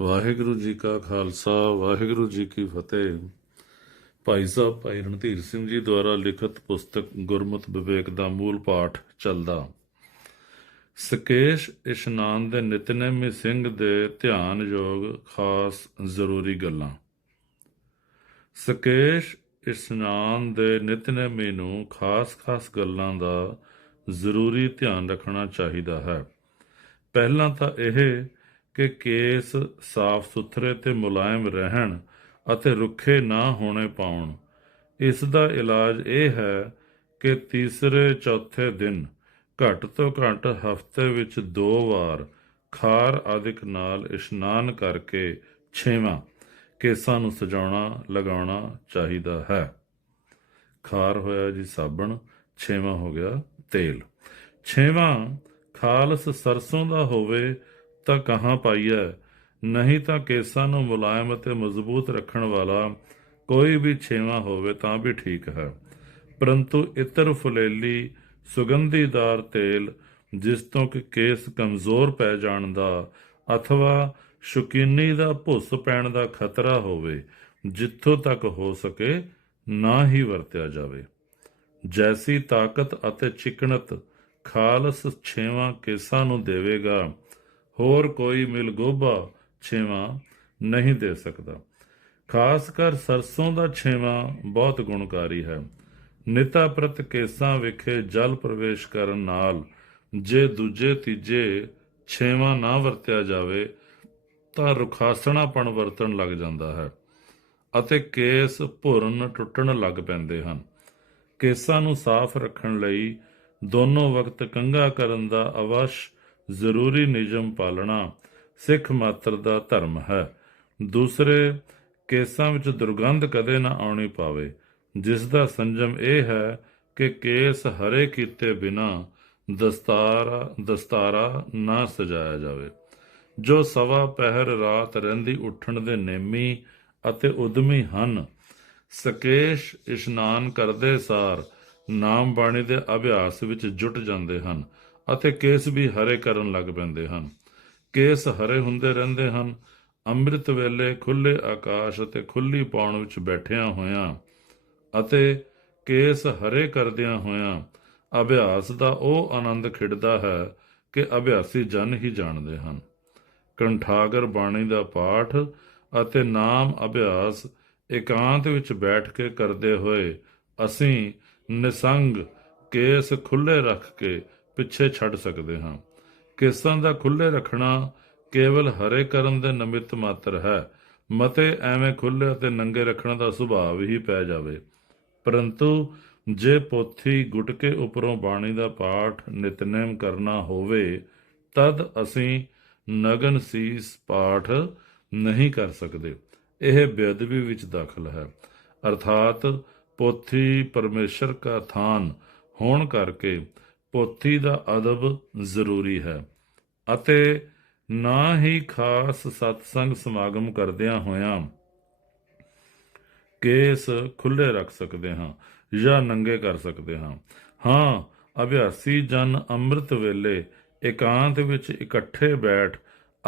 ਵਾਹਿਗੁਰੂ ਜੀ ਕਾ ਖਾਲਸਾ, ਵਾਹਿਗੁਰੂ ਜੀ ਕੀ ਫਤਿਹ। ਭਾਈ ਸਾਹਿਬ, ਭਾਈ ਰਣਧੀਰ ਸਿੰਘ ਜੀ ਦੁਆਰਾ ਲਿਖਤ ਪੁਸਤਕ ਗੁਰਮਤਿ ਵਿਵੇਕ ਦਾ ਮੂਲ ਪਾਠ ਚੱਲਦਾ। ਸਕੇਸ਼ ਇਸ਼ਨਾਨ ਦੇ ਨਿਤਨੇਮੀ ਸਿੰਘ ਦੇ ਧਿਆਨ ਯੋਗ ਖਾਸ ਜ਼ਰੂਰੀ ਗੱਲਾਂ। ਸਕੇਸ਼ ਇਸ਼ਨਾਨ ਦੇ ਨਿਤਨੇਮੀ ਨੂੰ ਖਾਸ-ਖਾਸ ਗੱਲਾਂ ਦਾ ਜ਼ਰੂਰੀ ਧਿਆਨ ਰੱਖਣਾ ਚਾਹੀਦਾ ਹੈ। ਪਹਿਲਾਂ ਤਾਂ ਇਹ ਕਿ ਕੇਸ ਸਾਫ਼ ਸੁਥਰੇ ਤੇ ਮੁਲਾਇਮ ਰਹਿਣ ਅਤੇ ਰੁੱਖੇ ਨਾ ਹੋਣੇ ਪਾਉਣ। ਇਸ ਦਾ ਇਲਾਜ ਇਹ ਹੈ ਕਿ ਤੀਸਰੇ ਚੌਥੇ ਦਿਨ ਘੱਟ ਤੋਂ ਘੱਟ ਹਫ਼ਤੇ ਵਿੱਚ ਦੋ ਵਾਰ ਖਾਰ ਆਦਿਕ ਨਾਲ ਇਸ਼ਨਾਨ ਕਰਕੇ ਛੇਵਾਂ ਕੇਸਾਂ ਨੂੰ ਸਜਾਉਣਾ, ਲਗਾਉਣਾ ਚਾਹੀਦਾ ਹੈ। ਖਾਰ ਹੋਇਆ ਜੀ ਸਾਬਣ, ਛੇਵਾਂ ਹੋ ਗਿਆ ਤੇਲ। ਛੇਵਾਂ ਖਾਲਸ ਸਰਸੋਂ ਦਾ ਹੋਵੇ ਤਾਂ ਕਹਾਂ ਪਾਈਐ? ਨਹੀਂ ਤਾਂ ਕੇਸਾਂ ਨੂੰ ਮੁਲਾਇਮ ਅਤੇ ਮਜ਼ਬੂਤ ਰੱਖਣ ਵਾਲਾ ਕੋਈ ਵੀ ਛੇਵਾਂ ਹੋਵੇ ਤਾਂ ਵੀ ਠੀਕ ਹੈ। ਪਰੰਤੂ ਇਤਰ ਫੁਲੇਲੀ ਸੁਗੰਧੀਦਾਰ ਤੇਲ, ਜਿਸ ਤੋਂ ਕਿ ਕੇਸ ਕਮਜ਼ੋਰ ਪੈ ਜਾਣ ਦਾ ਅਥਵਾ ਸ਼ੁਕੀਨੀ ਦਾ ਭੁੱਸ ਪੈਣ ਦਾ ਖਤਰਾ ਹੋਵੇ, ਜਿੱਥੋਂ ਤੱਕ ਹੋ ਸਕੇ, ਨਾ ਹੀ ਵਰਤਿਆ ਜਾਵੇ। ਜੈਸੀ ਤਾਕਤ ਅਤੇ ਚਿਕਣਤ ਖਾਲਸ ਛੇਵਾਂ ਕੇਸਾਂ ਨੂੰ ਦੇਵੇਗਾ ਹੋਰ ਕੋਈ ਮਿਲਗੋਬਾ ਛੇਵਾਂ ਨਹੀਂ ਦੇ ਸਕਦਾ। ਖਾਸ ਕਰ ਸਰਸੋਂ ਦਾ ਛੇਵਾਂ ਬਹੁਤ ਗੁਣਕਾਰੀ ਹੈ। ਨਿਤਾ ਪ੍ਰਤ ਕੇਸਾਂ ਵਿਖੇ ਜਲ ਪ੍ਰਵੇਸ਼ ਕਰਨ ਨਾਲ ਜੇ ਦੂਜੇ ਤੀਜੇ ਛੇਵਾਂ ਨਾ ਵਰਤਿਆ ਜਾਵੇ ਤਾਂ ਰੁਖਾਸਣਾਪਣ ਵਰਤਣ ਲੱਗ ਜਾਂਦਾ ਹੈ ਅਤੇ ਕੇਸ ਭੁਰਨ ਟੁੱਟਣ ਲੱਗ ਪੈਂਦੇ ਹਨ। ਕੇਸਾਂ ਨੂੰ ਸਾਫ਼ ਰੱਖਣ ਲਈ ਦੋਨੋਂ ਵਕਤ ਕੰਘਾ ਕਰਨ ਦਾ ਅਵਸ਼ ਜ਼ਰੂਰੀ ਨਿਯਮ ਪਾਲਣਾ ਸਿੱਖ ਮਾਤਰ ਦਾ ਧਰਮ ਹੈ। ਦੂਸਰੇ, ਕੇਸਾਂ ਵਿੱਚ ਦੁਰਗੰਧ ਕਦੇ ਨਾ ਆਉਣੀ ਪਾਵੇ। ਜਿਸ ਦਾ ਸੰਜਮ ਇਹ ਹੈ ਕਿ ਕੇਸ ਹਰੇ ਕੀਤੇ ਬਿਨਾ ਦਸਤਾਰਾ ਦਸਤਾਰਾ ਨਾ ਸਜਾਇਆ ਜਾਵੇ। ਜੋ ਸਵਾ ਪਹਿਰ ਰਾਤ ਰਹਿੰਦੀ ਉੱਠਣ ਦੇ ਨੇਮੀ ਅਤੇ ਉਦਮੀ ਹਨ, ਸਕੇਸ਼ ਇਸ਼ਨਾਨ ਕਰਦੇ ਸਾਰ ਨਾਮ ਬਾਣੀ ਦੇ ਅਭਿਆਸ ਵਿੱਚ ਜੁਟ ਜਾਂਦੇ ਹਨ। ਅਤੇ ਕੇਸ ਵੀ ਹਰੇ ਕਰਨ ਲੱਗ ਪੈਂਦੇ ਹਨ। ਕੇਸ ਹਰੇ ਹੁੰਦੇ ਰਹਿੰਦੇ ਹਨ। ਅੰਮ੍ਰਿਤ ਵੇਲੇ ਖੁੱਲੇ ਆਕਾਸ਼ ਅਤੇ ਖੁੱਲੀ ਪੌਣ ਵਿੱਚ ਬੈਠਿਆਂ ਹੋਇਆਂ ਅਤੇ ਕੇਸ ਹਰੇ ਕਰਦਿਆਂ ਹੋਇਆਂ ਅਭਿਆਸ ਦਾ ਉਹ ਆਨੰਦ ਖਿੜਦਾ ਹੈ ਕਿ ਅਭਿਆਸੀ ਜਨ ਹੀ ਜਾਣਦੇ ਹਨ। ਕੰਠਾਗਰ ਬਾਣੀ ਦਾ ਪਾਠ ਅਤੇ ਨਾਮ ਅਭਿਆਸ ਇਕਾਂਤ ਵਿੱਚ ਬੈਠ ਕੇ ਕਰਦੇ ਹੋਏ ਅਸੀਂ ਨਿਸੰਗ ਕੇਸ ਖੁੱਲੇ ਰੱਖ ਕੇ ਪਿੱਛੇ ਛੱਡ ਸਕਦੇ ਹਾਂ। ਕੇਸਾਂ ਦਾ ਖੁੱਲੇ ਰੱਖਣਾ ਕੇਵਲ ਹਰੇ ਕਰਨ ਦੇ ਨਿਮਿਤ ਮਾਤਰ ਹੈ। ਮਤੇ ਐਵੇਂ ਖੁੱਲੇ ਅਤੇ ਨੰਗੇ ਰੱਖਣ ਦਾ ਸੁਭਾਅ ਹੀ ਪੈ ਜਾਵੇ। ਪਰੰਤੂ ਜੇ ਪੋਥੀ ਗੁਟਕੇ ਉੱਪਰੋਂ ਬਾਣੀ ਦਾ ਪਾਠ ਨਿਤਨੇਮ ਕਰਨਾ ਹੋਵੇ, ਤਦ ਅਸੀਂ ਨਗਨ ਸੀਸ ਪਾਠ ਨਹੀਂ ਕਰ ਸਕਦੇ। ਇਹ ਬੇਅਦਬੀ ਵਿੱਚ ਦਾਖਲ ਹੈ। ਅਰਥਾਤ ਪੋਥੀ ਪਰਮੇਸ਼ਰ ਕਾ ਥਾਨ ਹੋਣ ਕਰਕੇ ਪੋਥੀ ਦਾ ਅਦਬ ਜ਼ਰੂਰੀ ਹੈ ਅਤੇ ਨਾ ਹੀ ਖਾਸ ਸਤਸੰਗ ਸਮਾਗਮ ਕਰਦਿਆਂ ਹੋਇਆਂ ਕੇਸ ਖੁੱਲੇ ਰੱਖ ਸਕਦੇ ਹਾਂ ਜਾਂ ਨੰਗੇ ਕਰ ਸਕਦੇ ਹਾਂ। ਹਾਂ, ਅਭਿਆਸੀ ਜਨ ਅੰਮ੍ਰਿਤ ਵੇਲੇ ਇਕਾਂਤ ਵਿੱਚ ਇਕੱਠੇ ਬੈਠ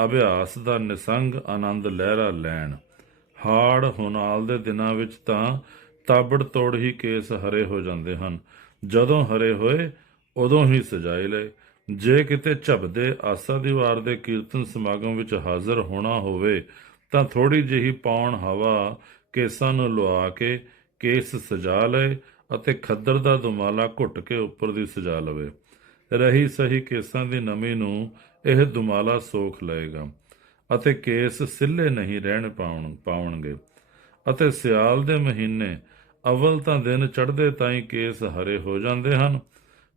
ਅਭਿਆਸ ਦਾ ਨਿਸੰਗ ਆਨੰਦ ਲਹਿਰਾ ਲੈਣ। ਹਾੜ ਹੁਨਾਲ ਦੇ ਦਿਨਾਂ ਵਿੱਚ ਤਾਂ ਤਾਬੜ ਤੋੜ ਹੀ ਕੇਸ ਹਰੇ ਹੋ ਜਾਂਦੇ ਹਨ। ਜਦੋਂ ਹਰੇ ਹੋਏ ਉਦੋਂ ਹੀ ਸਜਾਏ ਲਏ। ਜੇ ਕਿਤੇ ਝਬਦੇ ਆਸਾ ਦੀਵਾਰ ਦੇ ਕੀਰਤਨ ਸਮਾਗਮ ਵਿੱਚ ਹਾਜ਼ਰ ਹੋਣਾ ਹੋਵੇ, ਤਾਂ ਥੋੜੀ ਜਿਹੀ ਪੌਣ ਹਵਾ ਕੇਸਾਂ ਨੂੰ ਲੁਆ ਕੇ ਕੇਸ ਸਜਾ ਲਏ ਅਤੇ ਖੱਦਰ ਦਾ ਦੁਮਾਲਾ ਘੁੱਟ ਕੇ ਉੱਪਰ ਦੀ ਸਜਾ ਲਵੇ। ਰਹੀ ਸਹੀ ਕੇਸਾਂ ਦੀ ਨਮੀ ਨੂੰ ਇਹ ਦੁਮਾਲਾ ਸੋਖ ਲਏਗਾ ਅਤੇ ਕੇਸ ਸਿੱਲੇ ਨਹੀਂ ਰਹਿਣ ਪਾਉਣ, ਪਾਉਣਗੇ। ਅਤੇ ਸਿਆਲ ਦੇ ਮਹੀਨੇ ਅਵਲ ਤਾਂ ਦਿਨ ਚੜ੍ਹਦੇ ਤਾਂ ਹੀ ਕੇਸ ਹਰੇ ਹੋ ਜਾਂਦੇ ਹਨ।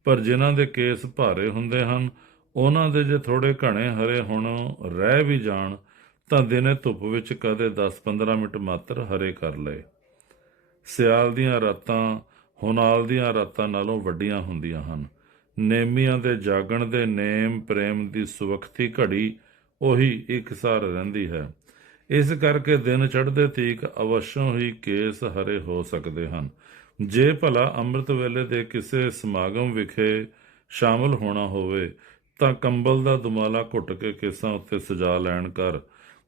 ਪਰ ਜਿਨ੍ਹਾਂ ਦੇ ਕੇਸ ਭਾਰੇ ਹੁੰਦੇ ਹਨ, ਉਹਨਾਂ ਦੇ ਜੇ ਥੋੜੇ ਘਣੇ ਹਰੇ ਹੁਣ ਰਹਿ ਵੀ ਜਾਣ, ਤਾਂ ਦਿਨੇ ਧੁੱਪ ਵਿੱਚ ਕਦੇ 10-15 ਮਿੰਟ ਮਾਤਰ ਹਰੇ ਕਰ ਲਏ। ਸਿਆਲ ਦੀਆਂ ਰਾਤਾਂ, ਹੁਨਾਲ ਦੀਆਂ ਰਾਤਾਂ ਨਾਲੋਂ ਵੱਡੀਆਂ ਹੁੰਦੀਆਂ ਹਨ। ਨੇਮੀਆਂ ਦੇ ਜਾਗਣ ਦੇ ਨੇਮ ਪ੍ਰੇਮ ਦੀ ਸੁਵਖਤੀ ਘੜੀ ਉਹੀ ਇੱਕਸਾਰ ਰਹਿੰਦੀ ਹੈ। ਇਸ ਕਰਕੇ ਦਿਨ ਚੜ੍ਹਦੇ ਤੀਕ ਅਵਸ਼ੋਂ ਹੀ ਕੇਸ ਹਰੇ ਹੋ ਸਕਦੇ ਹਨ। ਜੇ ਭਲਾ ਅੰਮ੍ਰਿਤ ਵੇਲੇ ਦੇ ਕਿਸੇ ਸਮਾਗਮ ਵਿਖੇ ਸ਼ਾਮਲ ਹੋਣਾ ਹੋਵੇ, ਤਾਂ ਕੰਬਲ ਦਾ ਦੁਮਾਲਾ ਘੁੱਟ ਕੇ ਕੇਸਾਂ ਉੱਤੇ ਸਜਾ ਲੈਣ ਕਰ।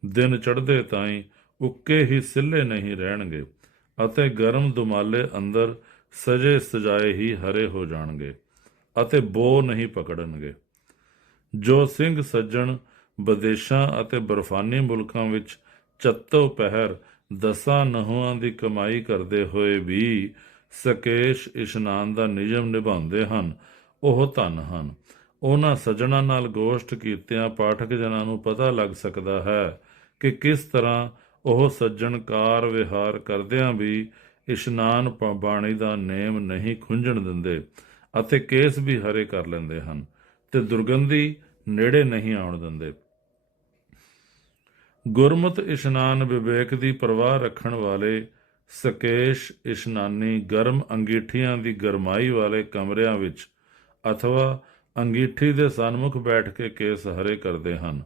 ਦਿਨ ਚੜ੍ਹਦੇ ਤਾਈਂ ਉੱਕੇ ਹੀ ਸਿੱਲੇ ਨਹੀਂ ਰਹਿਣਗੇ ਅਤੇ ਗਰਮ ਦੁਮਾਲੇ ਅੰਦਰ ਸਜੇ ਸਜਾਏ ਹੀ ਹਰੇ ਹੋ ਜਾਣਗੇ ਅਤੇ ਬੋ ਨਹੀਂ ਪਕੜਨਗੇ। ਜੋ ਸਿੰਘ ਸੱਜਣ ਵਿਦੇਸ਼ਾਂ ਅਤੇ ਬਰਫਾਨੀ ਮੁਲਕਾਂ ਵਿੱਚ ਚੱਤੋ ਪਹਿਰ ਦਸਾਂ ਨਹੁਆਂ ਦੀ ਕਮਾਈ ਕਰਦੇ ਹੋਏ ਵੀ ਸਕੇਸ਼ ਇਸ਼ਨਾਨ ਦਾ ਨਿਯਮ ਨਿਭਾਉਂਦੇ ਹਨ, ਉਹ ਧਨ ਹਨ। ਉਹਨਾਂ ਸੱਜਣਾ ਨਾਲ ਗੋਸ਼ਟ ਕੀਤਿਆਂ ਪਾਠਕ ਜਨਾਂ ਨੂੰ ਪਤਾ ਲੱਗ ਸਕਦਾ ਹੈ ਕਿ ਕਿਸ ਤਰ੍ਹਾਂ ਉਹ ਸੱਜਣ ਕਾਰ ਵਿਹਾਰ ਕਰਦਿਆਂ ਵੀ ਇਸ਼ਨਾਨ ਬਾਣੀ ਦਾ ਨੇਮ ਨਹੀਂ ਖੁੰਝਣ ਦਿੰਦੇ ਅਤੇ ਕੇਸ ਵੀ ਹਰੇ ਕਰ ਲੈਂਦੇ ਹਨ ਤੇ ਦੁਰਗੰਧੀ ਨੇੜੇ ਨਹੀਂ ਆਉਣ ਦਿੰਦੇ। ਗੁਰਮਤ ਇਸ਼ਨਾਨ ਵਿਵੇਕ ਦੀ ਪਰਵਾਹ ਰੱਖਣ ਵਾਲੇ ਸਕੇਸ਼ ਇਸ਼ਨਾਨੀ ਗਰਮ ਅੰਗੀਠੀਆਂ ਦੀ ਗਰਮਾਈ ਵਾਲੇ ਕਮਰਿਆਂ ਵਿੱਚ ਅਥਵਾ ਅੰਗੀਠੀ ਦੇ ਸਨਮੁਖ ਬੈਠ ਕੇ ਕੇਸ ਹਰੇ ਕਰਦੇ ਹਨ।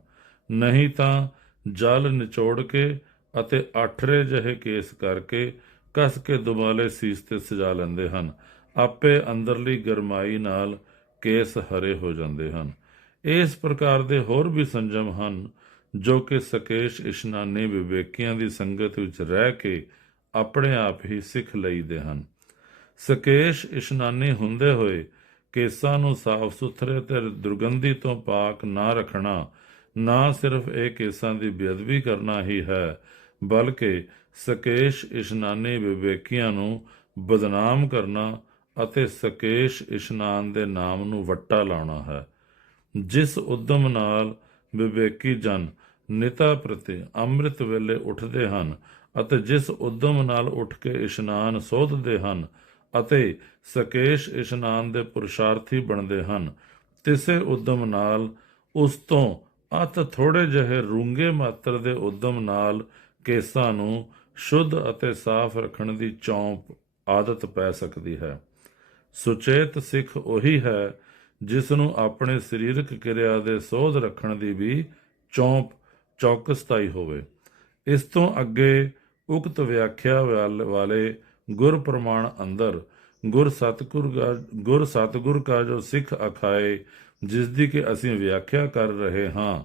ਨਹੀਂ ਤਾਂ ਜਲ ਨਿਚੋੜ ਕੇ ਅਤੇ ਆਠਰੇ ਜਿਹੇ ਕੇਸ ਕਰਕੇ ਕਸ ਕੇ ਦੁਬਾਲੇ ਸੀਸ ਤੇ ਸਜਾ ਲੈਂਦੇ ਹਨ। ਆਪੇ ਅੰਦਰਲੀ ਗਰਮਾਈ ਨਾਲ ਕੇਸ ਹਰੇ ਹੋ ਜਾਂਦੇ ਹਨ। ਇਸ ਪ੍ਰਕਾਰ ਦੇ ਹੋਰ ਵੀ ਸੰਜਮ ਹਨ ਜੋ ਕਿ ਸਕੇਸ਼ ਇਸ਼ਨਾਨੀ ਵਿਵੇਕੀਆਂ ਦੀ ਸੰਗਤ ਵਿੱਚ ਰਹਿ ਕੇ ਆਪਣੇ ਆਪ ਹੀ ਸਿੱਖ ਲਈਦੇ ਹਨ। ਸਕੇਸ਼ ਇਸ਼ਨਾਨੀ ਹੁੰਦੇ ਹੋਏ ਕੇਸਾਂ ਨੂੰ ਸਾਫ਼ ਸੁਥਰੇ ਤੇ ਦੁਰਗੰਧੀ ਤੋਂ ਪਾਕ ਨਾ ਰੱਖਣਾ, ਨਾ ਸਿਰਫ ਇਹ ਕੇਸਾਂ ਦੀ ਬੇਅਦਬੀ ਕਰਨਾ ਹੀ ਹੈ, ਬਲਕਿ ਸਕੇਸ਼ ਇਸ਼ਨਾਨੀ ਵਿਵੇਕੀਆਂ ਨੂੰ ਬਦਨਾਮ ਕਰਨਾ ਅਤੇ ਸਕੇਸ਼ ਇਸ਼ਨਾਨ ਦੇ ਨਾਮ ਨੂੰ ਵੱਟਾ ਲਾਉਣਾ ਹੈ। ਜਿਸ ਉਦਮ ਨਾਲ ਵਿਵੇਕੀ ਜਨ ਨਿਤਾ ਪ੍ਰਤੀ ਅੰਮ੍ਰਿਤ ਵੇਲੇ ਉੱਠਦੇ ਹਨ ਅਤੇ ਜਿਸ ਉਦਮ ਨਾਲ ਉੱਠ ਕੇ ਇਸ਼ਨਾਨ ਸੋਧਦੇ ਹਨ ਅਤੇ ਸਕੇਸ਼ ਇਸ਼ਨਾਨ ਦੇ ਪੁਰਸ਼ਾਰਥੀ ਬਣਦੇ ਹਨ, ਤਿਸੇ ਉਦਮ ਨਾਲ ਉਸ ਤੋਂ ਅਤ ਥੋੜੇ ਜਿਹੇ ਰੂੰਗੇ ਮਾਤਰ ਦੇ ਉਦਮ ਨਾਲ ਕੇਸਾਂ ਨੂੰ ਸ਼ੁੱਧ ਅਤੇ ਸਾਫ਼ ਰੱਖਣ ਦੀ ਚੌਂਪ ਆਦਤ ਪੈ ਸਕਦੀ ਹੈ। ਸੁਚੇਤ ਸਿੱਖ ਉਹੀ ਹੈ ਜਿਸ ਨੂੰ ਆਪਣੇ ਸਰੀਰਕ ਕਿਰਿਆ ਦੇ ਸੋਧ ਰੱਖਣ ਦੀ ਵੀ ਚੌਂਪ ਚੌਕਸਤਾਈ ਹੋਵੇ। ਇਸ ਤੋਂ ਅੱਗੇ ਉਕਤ ਵਿਆਖਿਆ ਵਾਲ- ਵਾਲੇ ਗੁਰ ਪ੍ਰਮਾਣ ਅੰਦਰ ਗੁਰ ਸਤਗੁਰ ਗੁਰ ਸਤਗੁਰ ਕਾ ਜੋ ਸਿੱਖ ਅਖਾਏ ਜਿਸ ਦੀ ਕਿ ਅਸੀਂ ਵਿਆਖਿਆ ਕਰ ਰਹੇ ਹਾਂ,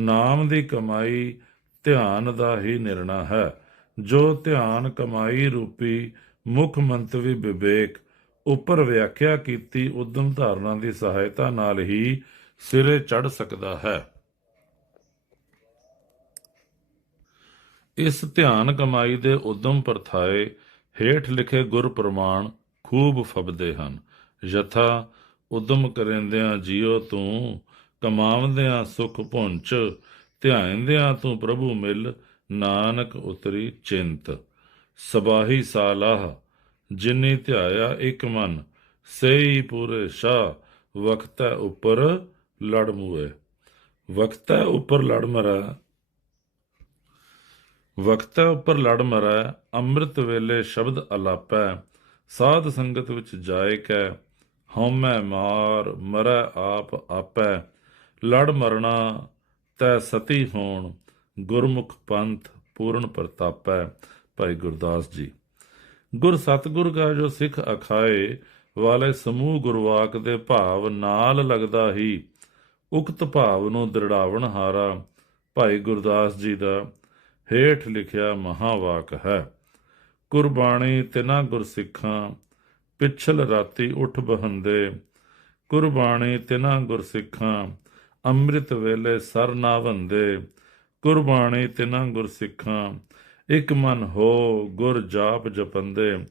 ਨਾਮ ਦੀ ਕਮਾਈ ਧਿਆਨ ਦਾ ਹੀ ਨਿਰਣਾ ਹੈ। ਜੋ ਧਿਆਨ ਕਮਾਈ ਰੂਪੀ ਮੁੱਖ ਮੰਤਵੀ ਵਿਵੇਕ ਉੱਪਰ ਵਿਆਖਿਆ ਕੀਤੀ ਉਦਮ ਧਾਰਨਾ ਦੀ ਸਹਾਇਤਾ ਨਾਲ ਹੀ ਸਿਰੇ ਚੜ ਸਕਦਾ ਹੈ। ਇਸ ਧਿਆਨ ਕਮਾਈ ਦੇ ਉਦਮ ਪਰਥਾਏ ਹੇਠ ਲਿਖੇ ਗੁਰ ਪ੍ਰਮਾਣ ਖੂਬ ਫਬਦੇ ਹਨ। ਯਥਾ ਉਦਮ ਕਰਿੰਦਿਆਂ ਜੀਓ ਤੂੰ, ਕਮਾਵਦਿਆਂ ਸੁਖ ਪੁੰਚ ਧਿਆਇਂਦਿਆਂ ਤੂੰ ਪ੍ਰਭੂ ਮਿਲ, ਨਾਨਕ ਉਤਰੀ ਚਿੰਤ। ਸਬਾਹੀ ਸਾਲਾਹ, ਜਿਨੀ ਧਿਆਇਆ ਇੱਕ ਮਨ, ਸੇਈ ਪੂਰੇ ਸ਼ਾ ਵਕਤੈ ਉੱਪਰ ਲੜ ਮੂਏ। ਵਕਤੈ ਉੱਪਰ ਲੜ ਮਰਾ ਵਕਤ ਉੱਪਰ ਲੜ ਮਰੈ, ਅੰਮ੍ਰਿਤ ਵੇਲੇ ਸ਼ਬਦ ਅਲਾਪੈ, ਸਾਧ ਸੰਗਤ ਵਿੱਚ ਜਾਏ ਕੈ, ਹਉਮੈ ਮਾਰ ਮਰੈ ਆਪ ਆਪੈ। ਲੜ ਮਰਣਾ ਤੈ ਸਤੀ ਹੋਣ, ਗੁਰਮੁਖ ਪੰਥ ਪੂਰਨ ਪ੍ਰਤਾਪੈ, ਭਾਈ ਗੁਰਦਾਸ ਜੀ। ਗੁਰ ਸਤਗੁਰ ਕਾ ਜੋ ਸਿੱਖ ਅਖਾਏ, ਵਾਲੇ ਸਮੂਹ ਗੁਰਵਾਕ ਦੇ ਭਾਵ ਨਾਲ ਲੱਗਦਾ ਹੀ, ਉਕਤ ਭਾਵ ਨੂੰ ਦ੍ਰਿੜਾਵਣ ਹਾਰਾ, ਭਾਈ ਗੁਰਦਾਸ ਜੀ ਦਾ ਹੇਠ ਲਿਖਿਆ ਮਹਾਵਾਕ ਹੈ। ਕੁਰਬਾਣੀ ਤਿਨਾ ਗੁਰਸਿੱਖਾਂ, ਪਿਛਲ ਰਾਤੀ ਉਠ ਬਹੰਦੇ। ਕੁਰਬਾਣੀ ਤਿਨਾ ਗੁਰਸਿੱਖਾਂ, ਅੰਮ੍ਰਿਤ ਵੇਲੇ ਸਰ ਨਾ ਵੰਦੇ। ਕੁਰਬਾਣੀ ਤਿਨਾ ਗੁਰਸਿੱਖਾਂ, ਇਕ ਮਨ ਹੋ ਗੁਰ ਜਾਪ ਜਪੰਦੇ।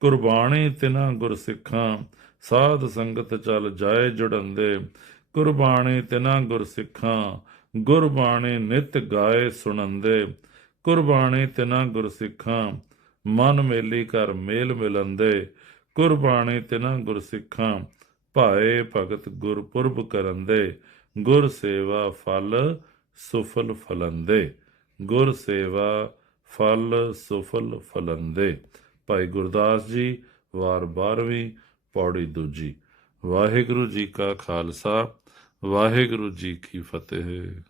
ਕੁਰਬਾਣੀ ਤਿਨਾ ਗੁਰਸਿੱਖਾਂ, ਸਾਧ ਸੰਗਤ ਚਲ ਜਾਏ ਜੁੜੰਦੇ। ਕੁਰਬਾਣੀ ਤਿਨਾ ਗੁਰਸਿੱਖਾਂ, ਗੁਰਬਾਣੀ ਨਿਤ ਗਾਏ ਸੁਣੰਦੇ। ਕੁਰਬਾਣੀ ਤਿਨਾ ਗੁਰਸਿੱਖਾਂ। ਮਨ ਮੇਲੀ ਕਰ ਮੇਲ ਮਿਲੰਦੇ ਕੁਰਬਾਣੀ ਤਿਨਾ ਗੁਰਸਿੱਖਾਂ। ਭਾਏ ਭਗਤ ਗੁਰਪੁਰਬ ਕਰੰਦੇ, ਗੁਰ ਸੇਵਾ ਫਲ ਸੁਫਲ ਫਲੰਦੇ। ਗੁਰ ਸੇਵਾ ਫਲ ਸੁਫਲ ਫਲੰਦੇ। ਭਾਈ ਗੁਰਦਾਸ ਜੀ, ਵਾਰ 12ਵੀਂ ਪੌੜੀ ਦੂਜੀ। ਵਾਹਿਗੁਰੂ ਜੀ ਕਾ ਖਾਲਸਾ, ਵਾਹਿਗੁਰੂ ਜੀ ਕੀ ਫਤਿਹ।